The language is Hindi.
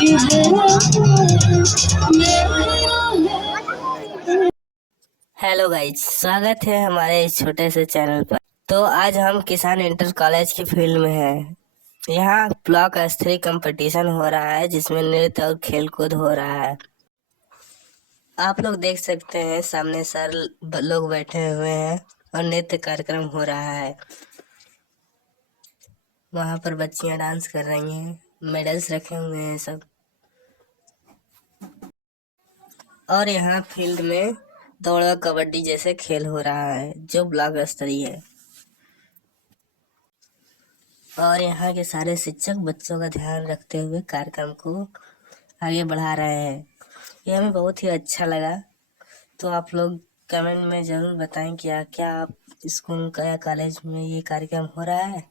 हेलो गाइज, स्वागत है हमारे इस छोटे से चैनल पर। तो आज हम किसान इंटर कॉलेज की फील्ड में हैं। यहाँ ब्लॉक स्तरीय कंपटीशन हो रहा है जिसमें नृत्य और खेल कूद हो रहा है। आप लोग देख सकते हैं सामने सर लोग बैठे हुए हैं और नृत्य कार्यक्रम हो रहा है। वहाँ पर बच्चियाँ डांस कर रही हैं, मेडल्स रखे हुए हैं सब। और यहाँ फील्ड में दौड़ कबड्डी जैसे खेल हो रहा है जो ब्लॉक स्तरीय है। और यहाँ के सारे शिक्षक बच्चों का ध्यान रखते हुए कार्यक्रम को आगे बढ़ा रहे हैं। यह हमें बहुत ही अच्छा लगा। तो आप लोग कमेंट में ज़रूर बताएं कि क्या आप स्कूल या कॉलेज में ये कार्यक्रम हो रहा है।